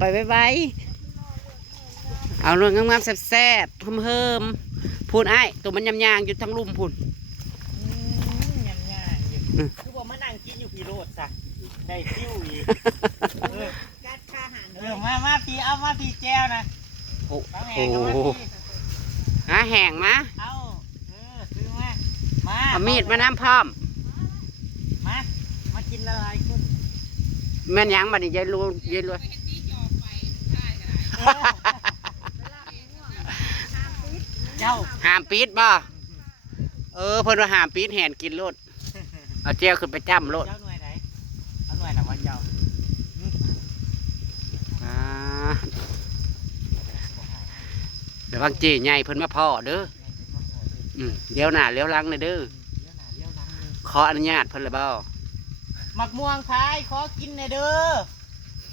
ไปไว้เอาเรื่องงามๆแซ่บๆเพิ่มพูนไอ้ตัวมันยำยางอยู่ทั้งลุ่มพูนยำยางอยู่คือว่ามานั่งกินอยู่พี่โรดซะได้ฟิวอีกกัดข้าหันมาพี่เอามาพี่แก้วนะโอ้โหหาแห้งมาเอาซื้อมาเอามีดมาน้ำพร้อมมากินละลายคุณแม่นยังบัดนี้ยายรู้ยายรู้เจ้าหามปีดบ่เพิ่นว่าหามปีดแห่นกินโลดเอาเจียวขึ้นไปจ้ำโลดเจ้าหน่วยไหนเอาหน่วยไหนวันเจ้าเดี๋ยวบางจีใหญ่เพิ่นมาพ่อเด้อเลี้ยวหน้าเลี้ยวหลังเลยเด้อขออนุญาตเพิ่นเลยบ่หมักม่วงพายขอกินหน่อยเด้อ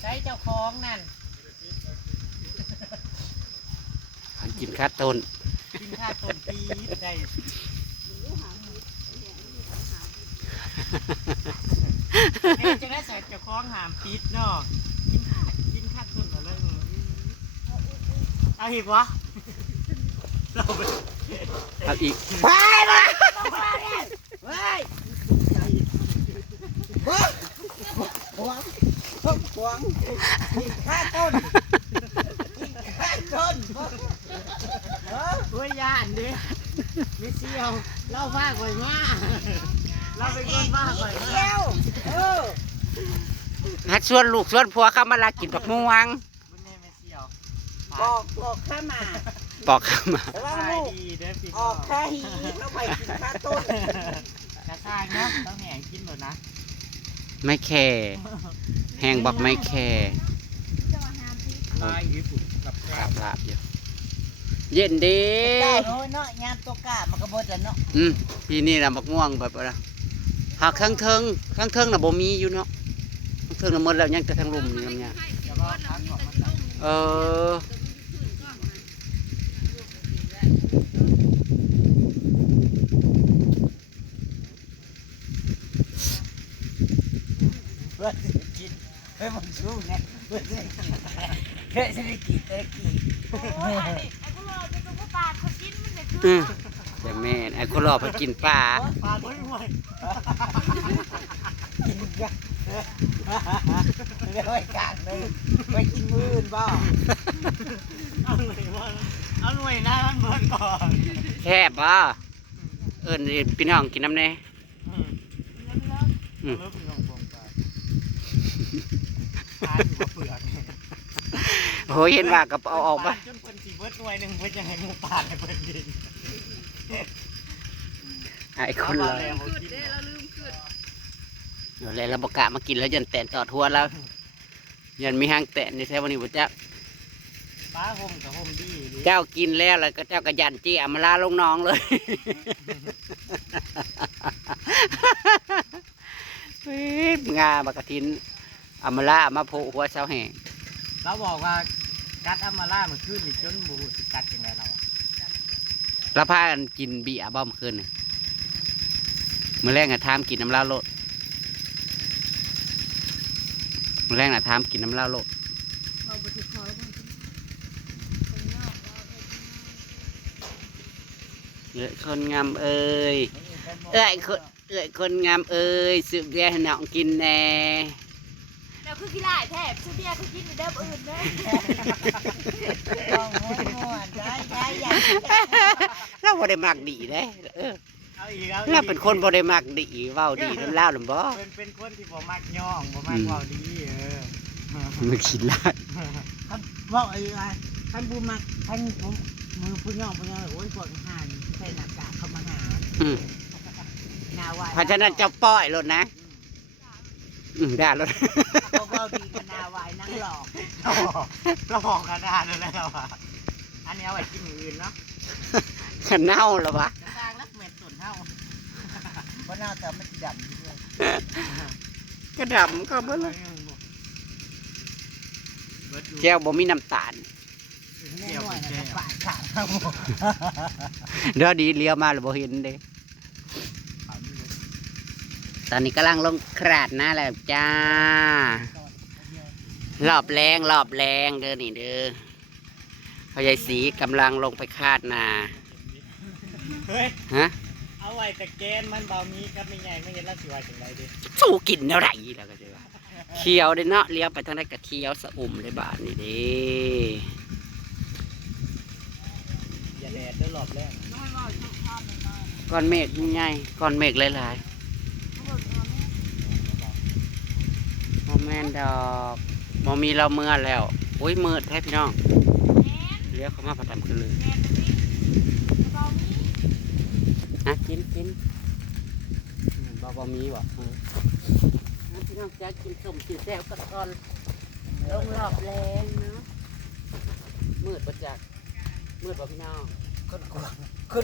ใช้เจ้าของนั่นกินข้าวต้นกินข้าวต้นปีได้จะได้ใส่เจ้าของหามปีดเนาะกินข้าวต้นอะไรเอาอีกวะเอาอีกไปมาไปหวงกินข้าวต้นข้าวต้นด้วยยานดิไม่เชี่ยวเล่ามากกว่ามาเราเป็นคนมากกว่าเชี่ยวฮัดชวนลูกชวนผัวเข้ามาลากินผักม่วงบอกข้ามาบอกเข้ามาออกข้าหีเข้าไปกินข้าวต้นกระชายนะต้องแหงกินหมดนะไม่แค่แห้งบอกไม่แค่ลายญี่ปุ่นกับลาบอยู่เย็นดีเนาะยามตัวกามันก็บดแล้วเนาะพี่นี่นะบักม่วงแบบอะไรหากเครื่องน่ะบ่มีอยู่เนาะเครื่องน่ะหมดแล้วยังแต่ทางลุ่มนี่เนี่ยเพื่อจะกินเพื่อมันสู้ไงเพื่อจะกินเพื่อจะกินไอ้คนรอจะต้องปลาเขากินมันจะคือแต่แม่ไอ้คนรอไปกินปลาไม่ไหวกินกันไม่ไหวกันเลยไปกินมื้อบ่เอาหน่วยนะมันเบิร์นก่อนแคบบ่พี่น้องกินน้ำแน่โหเห็นว่ากับเอาออกมาจนเพิ่นสิเบิดหน่วยนึงเพิ่นจะให้หมูป่าให้เพิ่นกินไอ้คนเราเดี๋ยวเราบอกกะมากินแล้วยันแตนต่อทัวแล้วยันมีห้างแตนในแถววันนี้พระเจ้าป้าห่มกับห่มดีเจ้ากินแล้วก็เจ้าก็ยันจี้อามาลาลงน้องเลยงาบักกะทินอามาลามาโผล่หัวเช้าแห่งเราบอกว่ากัดอามาล่ามันขึ้นจนบูสิกัดยังไงเราแล้วพากันกินเบียร์บ้อมขึ้นมื่อแรกทามกินน้ำเหล้าโลดมื่อแรกทามกินน้ำเหล้าโลดคนงามเอ้ยคนงามเอ้ยซื้อเบียร์ให้น้องกินแน่เราคือกีฬาแทบซื้อเบียร์คือกินเดิมอื่นเลยเราบ่ได้มักดีเลยเราเป็นคนบ่ได้มักดีเว้าดีนั่นแล้วหรือบ่เป็นคนที่บ่มักย่องบ่มักเว้าดีไม่คิดละเว้าไอ้ท่านบูมักท่านผมมือพุ่งย่องโอ้ยพวกห่านใส่หน้ากากเข้ามาหาเพราะฉะนั้นจะป้อยรถนะได้รถเว้าดีกันนาวายนั่งหลอกเราบอกกันได้เลยนะว่าอันนี้เอาไว้กินอื่นเนาะขันเน่าหรอวะสร้างรักเม็ดส่วนเน่าเพราะเน่าแต่ไม่ดำด้วยกระดำก็เมื่อไรแก้วบ่มีน้ำตาลเดี๋ยวดีเลี้ยวมาหรือบ่เห็นเด้ตอนนี้กำลังลงคราดนะแล้วจ้า รอบแรงเด้อนี่เด้อพ่อยายศรีกำลังลงไปคาดนา เฮ้ย ฮะ เอาไว้แต่แกนมันเบามีครับไม่ใหญ่ไม่เห็นแล้วสิว่าจังไดดิ สู้กินแล้วไรแล้วก็จะว่าเคี้ยวเด้เนาะเลี้ยวไปทางใดก็เคี้ยวสะอุ่มเลยบาทนี่เด้ อย่าแดดเด้อรอบแรก น้อยว่าชอบทานน้อย ก้อนเมฆใหญ่ก้อนเมฆหลาย ๆเขาบอกว่าๆแม่บ่แม่นดอกบ่มีเราเมื่อแล้วอุ้ยมืดแท้พี่น้อง แม่น เลี้ยวเข้ามาประจำคืนเลย แม่นนะพี่กระเป๋านี้ นะกินบ่มีบ่พี่น้องจะกินส้มกินแซ่บกันก่อนลงรอบแรงเนาะมืดประจักษ์มืดบ่พี่น้อง ขึ้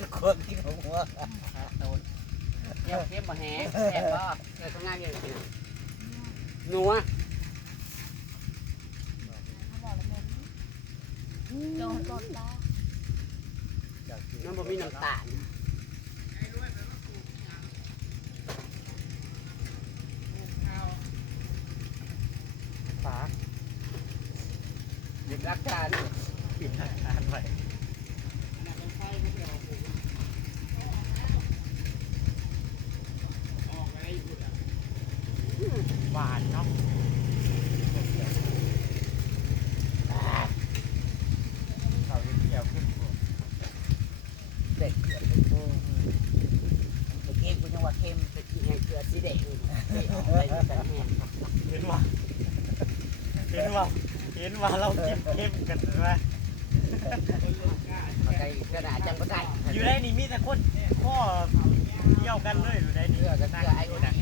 นควงกินหัว เดี๋ยวเข้มบ่แห้งแซ่บบ่เกิดทำงานอยู่นี่นัว เขาบอกแล้วแม่นโดนกดแล้ว น้ำบ่มีน้ำตาลฝาหยิบรักการ ปิดทานไว้หวานเนาะเขาเกี่ยวขึ้น เด็กเกลือเค็มกูยังว่าเค็มไปกินแห้งเกลือสีแดงไปออกไปกันแห้ง เห็นว่าเรากินเข้มกันไหม เอาไก่กระดาษจังบ่ได้ อยู่ได้นี่มีแต่คนข้อเที่ยวกันเลยอยู่ได้นี่ เกลือกับเกลือไอ้คนน่ะ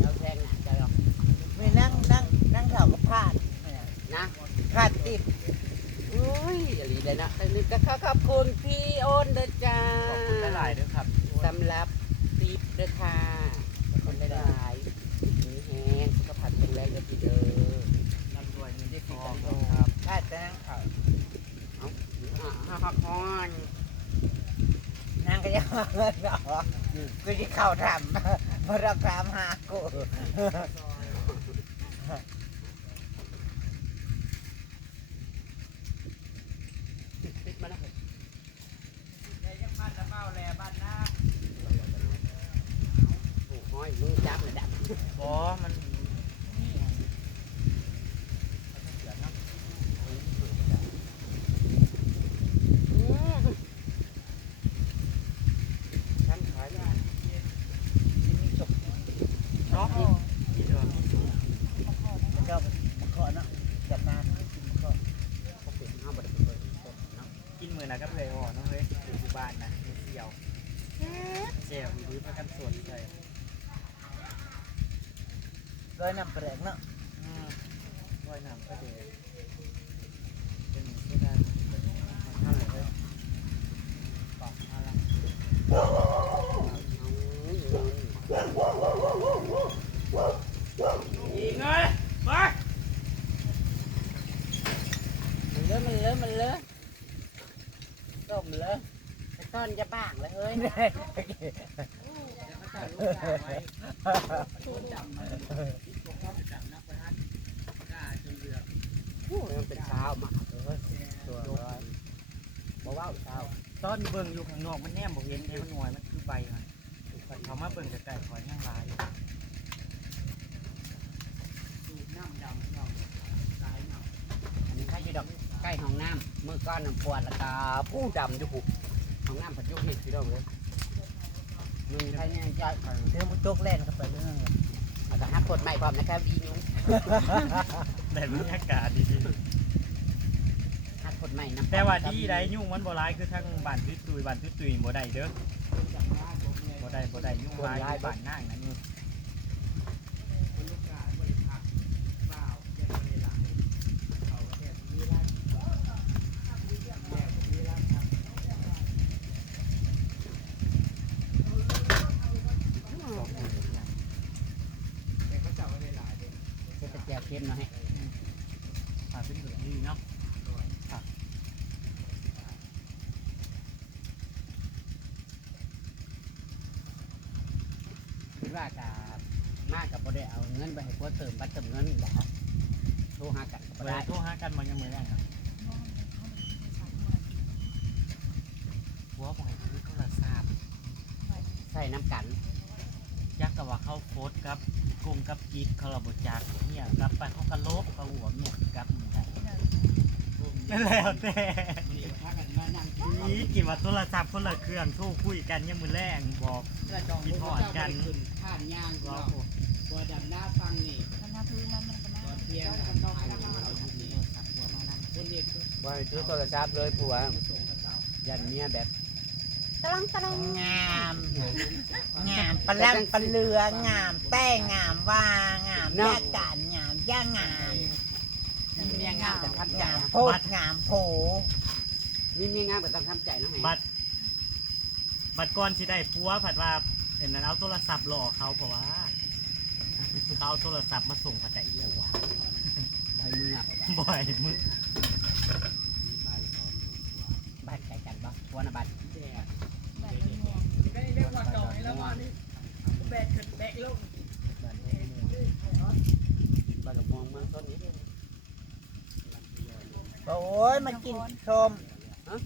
เอาแทงน่ะจะลอง ไม่นั่งแถวกับพาด นะ พาดติด อุ้ยอย่าลีเลยนะอันนี้ก็ขอบคุณพี่โอนเด้อจ้า ขอบคุณหลายๆด้วยครับ สำหรับติ๊บเด้อค่ะขอบคุณหลายๆมีแห้งสุขภาพแข็งแรงเด้อพี่เด้อ ร่ำรวยเงินที่ทองครับ พาดแต่นั่งเขา พักผ่อน นั่งก็ยังมาเงินเหรอกูจะเข้าทำมารับถามหากู ติดมาแล้ว ยังบ้านจะเฝ้าแลบ้านหน้า โอ้ยมือจับเลยดับ บอมันฉันขายได้ ที่มีจบ เนาะที่เดิม แล้วก็มาขอเนาะจัดนานกินมาขอ ปกติห้าบาทเปิดเนาะ กินมือนะก็เลยอ๋อน้องเลยอยู่บ้านนะไม่เที่ยวเจียวอยู่ดีพักกันสวนเลย ร้อยน้ำแปลงเนาะ ว่ายน้ำก็เดือดเป็นที่ได้ทำอะไรเลยปอกอะไรอีกเลยไป มันเลอะต้มเลอะไปต้อนจะบ้างเลยเฮ้ยมันเป็นเช้ามากเลยตัวร้อยบอกว่าเช้า ตอนเบิ่งอยู่ข้างนอกมันแนมบ่เห็นเลยมันหน่วยมันคือใบมันเขามาเบิ่งไก่หอยย่างลายน้ำดำน้ำสายน้ำ อันนี้ใครอยู่ดอกใกล้ห้องน้ำมือก้อนน้ำปวดแล้วก็ผู้ดำอยู่หุบห้องน้ำผัดยุกเห็ดพี่น้องเลยมึงใครเนี่ยจะ เธอมุจกแล่นเข้าไปเรื่อง เอาแต่ฮักกดใหม่พร้อมนะครับวีนุ้ง แต่บรรยากาศดี ฮักกดใหม่นะ แต่ว่าดีได้ยุ่งมันบ่ร้ายคือทั้งบ้านพิตุยบ้านพิตุยบ่ได้เด้อบ่ได้ยุ่งร้ายบ้านนั่งนั่นนี่ เสร็จแต่แจวเข้มหน่อย เป็นแบบนี้เนาะ ได้เอาเงินไปให้พวกเติมบัตรเติมเงินบ่โทรหากันก็บ่ ได้ ได้ โทรหากันมันยังมือแรกครับหัวผมให้ซื้อโทรศัพท์ ใส่น้ำกัน ยักษ์กับว่าเขาโพสต์กับกงกับกิ๊กเขาระบบจากเนี่ยกลับไปเขากระโลกเขาหัวเนี่ยกลับมือได้นั่นแล้วแต่นี่กินว่าโทรศัพท์คนละเครื่องโทรคุยกันยังมือแรงบอกมีทอดกัน ผ่านย่างเราตัวดำหน้าฟังนี่ มันน่าพื้นมันก็น่า ตัวเทียนกันน้องเราอยู่นี่คนเด็กว่าซื้อโทรศัพท์เลยผัวยันเมียแบบตลังตลัง งามงามปลาแลมปลาเรืองามแป้งงามว่างามแย่การงามย่างงาม มีเมียงามแต่ทำใจ งาม นะ โพดงามโผ มีเมียงามแต่ต้องทำใจนะไง บัตรก่อนที่ได้ปัวผัดว่าเห็นนั้นเอาโทรศัพท์หลอกเขาเพราะว่าเขาเอาโทรศัพท์มาส่งผัดใจเอียว ใบมืออ่ะ บ่อยมึง บ้านไกลกันบ่ผัวนะบ้าน แบบนี้ บ้านดอกแล้วว่านี่แบกขึ้นแบกลงบ้านดอกม่วงเมืองต้นนี้ โอ้ยมากินชม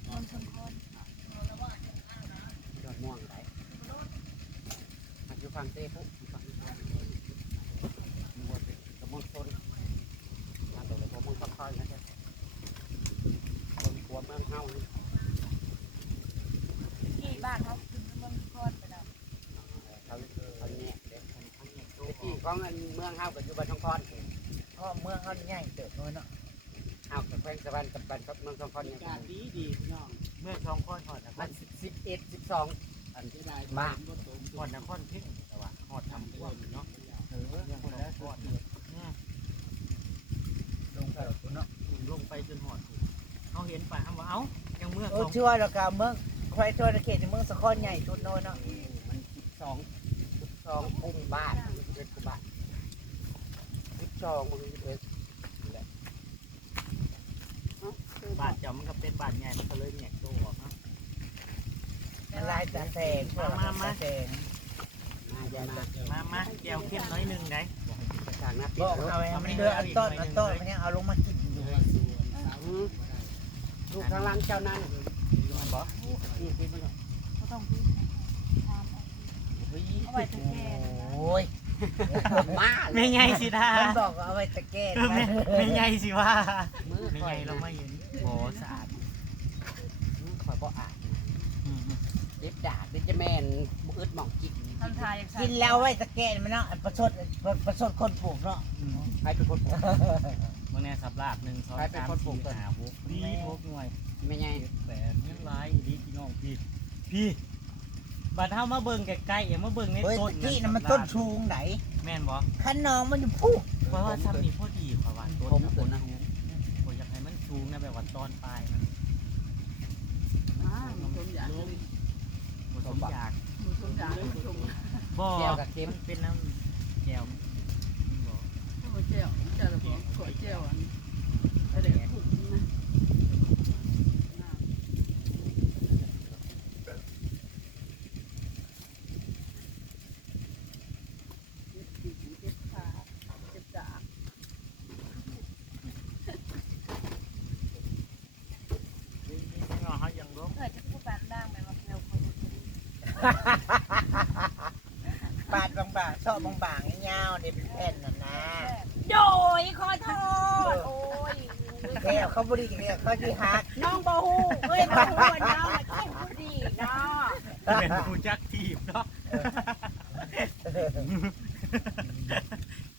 คนสมคน ดอกม่วงไหนมันอยู่ฝั่งเต้ปุ๊บฝั่งนี้มีวัวตะม่วงต้นมาตกตะม่วงต้นคอยนะจ๊ะคนขัวเมืองเฮา ที่บ้านเขาขึ้นเมืองคนไปแล้ว เขาเนี่ยเด็กที่ของเมืองเฮากับอยู่บ้านทองคอน พ่อเมืองเขาใหญ่เติบโตเนาะ เฮากับแขวงสะพานกับบ้านเมืองทองคอนเนี่ยการดีพี่น้อง เมื่อช่องข้อนหอดนะค มั รั น บ 11 12อันที่ได้บ้าน หอดนะข้อนเพ่งแต่ว่าหอดทำพวกเนาะยังคนละก้อน ลงไปแล้วเนาะ ลงไปจนหอดเขาเห็นป่ะว่าเอ้ายังเมื่อ เออชื่อว่าเรากาเมืองใครตัวตะเกียบเมืองสะคอนใหญ่ทุนโน่นเนาะ มัน12กุมบ้าน11กุมบ้าน12มัน11 บาดเจ้ามันก็เป็นบาดใหญ่มันก็เลยแหกตัวออกเนาะ มันลายตาแสงพวกตาแสง มาจะมา มาแก้วเข้มน้อยหนึงได้ ทางนัก บอกเอาไว้มันเดืออันต้นมันยังเอาลงมากินอยู่ ลูกข้างล่างเจ้านั่นบอกนี่ที่มัน เขาต้องพื้นทำเอาไว้ตะแกรง โอ้ย มา ไม่ไงสิท่า มันบอกเอาไว้ตะแกรง ไม่ไงสิว่า มือ ไม่ คอ ไง ย เราไม่เห็นโอ้สะอาด คอยบ่อาบเด็ดดาเป็นจะแม่นอึดหมองกิน ทำทายอย่าง กินแล้วไว้ตะแกรงมันเนาะประชดคนปลูกเนาะ ใครเป็นคนปลูก มื่อนี้สับลาบ1 2 3 4 5 6นี่6หน่วย ไม่ไง 8ยังหลายดีพี่น้องพี่บัดเฮามาเบิ่งใกล้ๆอย่ามาเบิ่งใน เฮ้ย ต้น ที่น่ะมันต้นชูงไหน แม่นบ่ ขันน้องมันอยู่ปุ๊บ เพราะว่าซ้ำนี่พอดีกว่าว่าต้นนะต้นนะบ่อยากให้มันสูงนะแบบว่าตอนปลายมัน ต้มยา บ่สมอยาก ต้มยา บ่ แก้วกับเค็ม มันเป็นน้ำแก้วบ่ เจียวเจียวผมขวดเจียวอันเด็กผูกนะเขายังรู้ เกิดจะพูดแบบด่างแบบว่าเราคน ปาดบางๆชอบบางๆเงาๆเนี่ยเป็นแผ่นน่ะนะ โดยขอโทษโอ้ย แก้วเขาบริเนี่ยเขาที่ฮัก น้องบาฮูเอ้ยบาฮูน้องมาขี้หูดีเนาะ เป็นผู้จักทีบเนาะ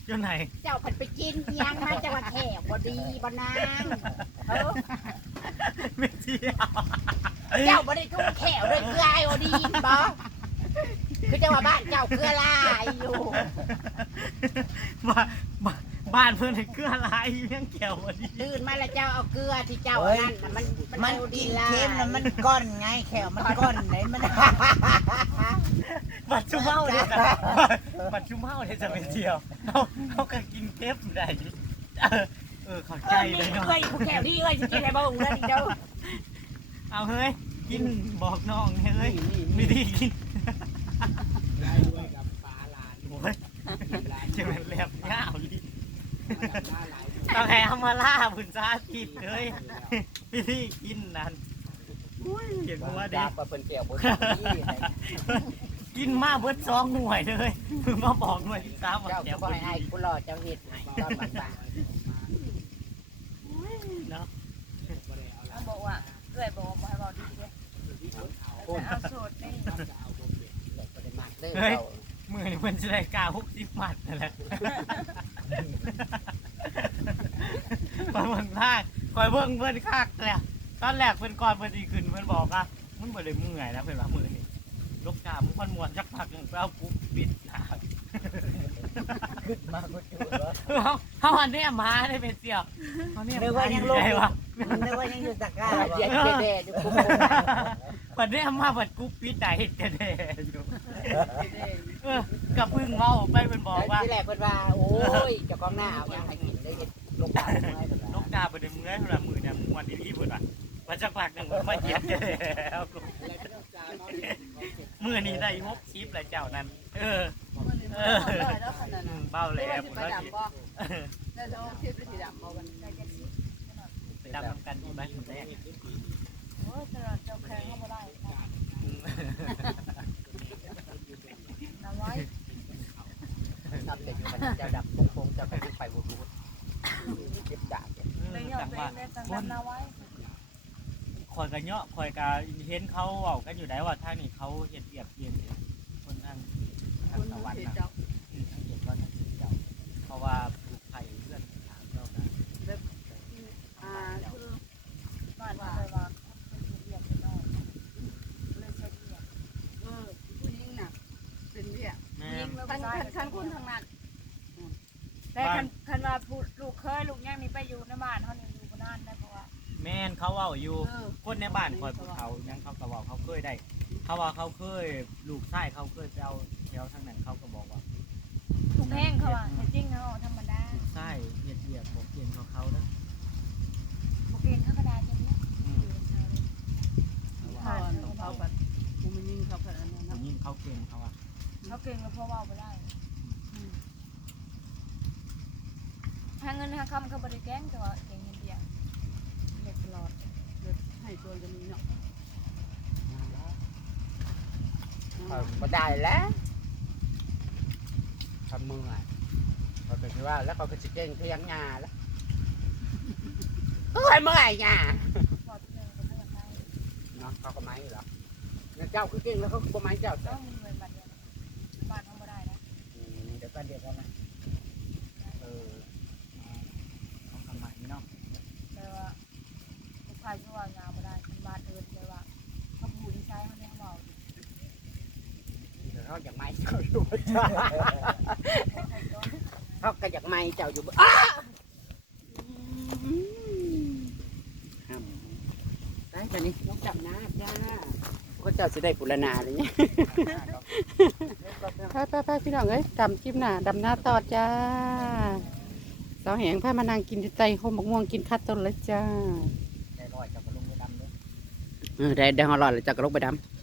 เจ้าไหน เจ้าผัดไปกินยังมาจะมาแขกบ่ดีบ่นางไม่เที่ยว เจ้าบ่ได้ทูแขวด้วยเกลือบ่ดีบ่คือจะว่าบ้านเจ้าเกลือลายอยู่ บ้านเพื่อนเกลือลายเลี้ยงแก้ววันนี้ ตื่นมาแล้วเจ้าเอาเกลือที่เจ้านั่นน่ะมัน กินเค็มแล้วมันก้อนไงแขวมันก้อนไหนมัน บัดชุ่มเมาเนี่ยบัดชุ่มเมาเนี่ยจะไปเที่ยวเขาก็กินเทปได้เข้าใจเลยเนาะ เอ้ยผู้แขวที่เอ้ยสิกินอะไรบ่ฮู้แล้วนี่เจ้า เอาเฮ้ยกินบอกน้องเฮ้ยไม่ได้กิน ได้ด้วยกับปลาหลาน โอ้ยจะเป็น ต้องให้เอามาล่าบุญสาธิตเลยพี่ที่กินนั่นเห็นว่า ดา เด็ก บเพิ่นเกี่ยวบ่ดี กินมาเบิด2 หน่วยเลยมึงมาบอกหน่วยที่3ว่า เจ้า เดี๋ยว ก็ บ่ ให้ ได้ ไอ้กูรอเจ้าเฮ็ดให้ตอนมันบ้า เนาะ เขาบอกว่าเกิดบอกว่าให้บอกดีเลยเอาสูตรนี่ บ่ได้มักเด้อ เฮ้ย เจ้า มือนี่มันจะได้กล้า60 มัดนั่นแหละคอยเบิ่งภาคคอยเบิ่งเพิ่นคักเลยตอนแรกเพิ่นก่อนเพิ่นสิขึ้นเพิ่นบอกว่ามันบ่ได้เมื่อยนะเพิ่นว่ามือนี่ลูกกามันม่วนจักพักนึงไปเอาปุ๊บปิดหน้า ขึ้นมาบ่จูด เขาอันนี้มาได้เป็นเสี่ยวเขาเนี่ย นึกว่ายังลง วะ นึกว่ายังอยู่ตะกร้าเดี๋ยวแด่อยู่กู วันนี้มาบัดกุ๊บปิดได้เห็ดกันแดอยู่กับพึ่งเมาไปเป็นบอกว่า ที่แรกเพิ่นว่าโอ้ยเจ้าของหน้าเอายังให้กินได้เฮ็ดลงปากมื้อเพิ่น นกกาไปเดินเมื่อยเท่ามือเนี่ยมวนดีๆเพิ่นว่ามาจักพักหนึ่งมาเหยียดกันแล้วมือนี้ได้60แล้วเจ้านั้นเบ้าแล้วผมแล้วดำกันดีไหมคนแรก โอ้ยเจ้าแข็งเข้ามาได้น้ำไว้ นับแต่อยู่มันจะดับคงจะไปไปบ่รู้เก็บดาบ เลยยอดเป็นเลยสั่งน้ำไว้ คอยกันเนาะคอยกันเห็นเขาเว้ากันอยู่ได้ว่าทางนี้เขาเฮ็ดเวียกเย็นคนทางสวรรค์นะทางเห็นว่าทางเจ้าเพราะว่าปลูกไผ่เพื่อนถามเจ้ากัน คือบ้านว่าเลยว่าเรียกไปน้อยเลยใช้เรียก ผู้หญิงน่ะเป็นเบี้ย แม่ ยิงแล้ว ทั้ง ได้ ทั้งคุณทั้งนั้น แต่คันว่าลูกเคยลูกย่างนี้ไปอยู่ในบ้านเขาเนี่ยอยู่นานได้เพราะว่า แม่นเขาเว้าอยู่คนในบ้านคอยภูเขายังเขาก็บอกเขาเคยได้เขาว่าเขาเคยลูกชายเขาเคยไปเอาแถวทางนั้นเขาก็บอกว่า ทุกแห้งเขาอ่ะแต่จริงเขาธรรมดา ลูกชายเฮ็ดเวียกบอกเกียนเขาเด้อ โอเคเขากระดาษอย่างเนี้ย เขาต้องเขาแบบผู้มันยิงเขาขนาดนั้น ผู้ นะ หญิงเขาเก่งเขาว่า เขาเก่งแล้วพ่อว่าไปได้หาเงินหาคำเขาบริแกงแต่ว่าเก่งเดียวเด็กตลอด ให้ตัวจะมีเนาะ บ่ได้แล้วทำมืออ่ะเขาก็สิว่าแล้วเขาก็สิเก่งเพียงหญ้าแล้วเอ้ยเมื่อยหญ้า พอที่หนึ่งก็ไม่อยากได้ เนาะเขาก็ไม้อยู่แล้วงั้นเจ้าคือเก่งแล้วเขาก็บ่ไม้เจ้า ต้ จ้ะ องมีเงินบัตรเดียวบ้านเขาไม่ได้นะ เดี๋ยวกันเดี๋ยวกันนะ เขาทำใหม่เนาะ แต่ว่าลูกชายช่วยงานไม่ได้เป็นบ้านเอิญเลยว่าเขาผูที่ใช้เขาเนี่ยเขาบอก เขาอยากไม้เจ้าอยู่บ่จ้าเขาก็อยากไม้เจ้าอยู่บ่อ้าได้ตอนนี้น้องจับน้าจ้าก็เจ้าสิได้ปุรณาเลยเนี่ยไปพี่น้องเอ้ยดำจิ้มหน้าดำหน้าต่อจ้าสาวแหงผ้ามานางกินอยู่ใต้ห่มมะม่วงกินคัดต้นเลยจ้า ได้ร้อยจะมาลงมือดำเลย ได้หอหลอดเลยจ้าก็ลงไปดำ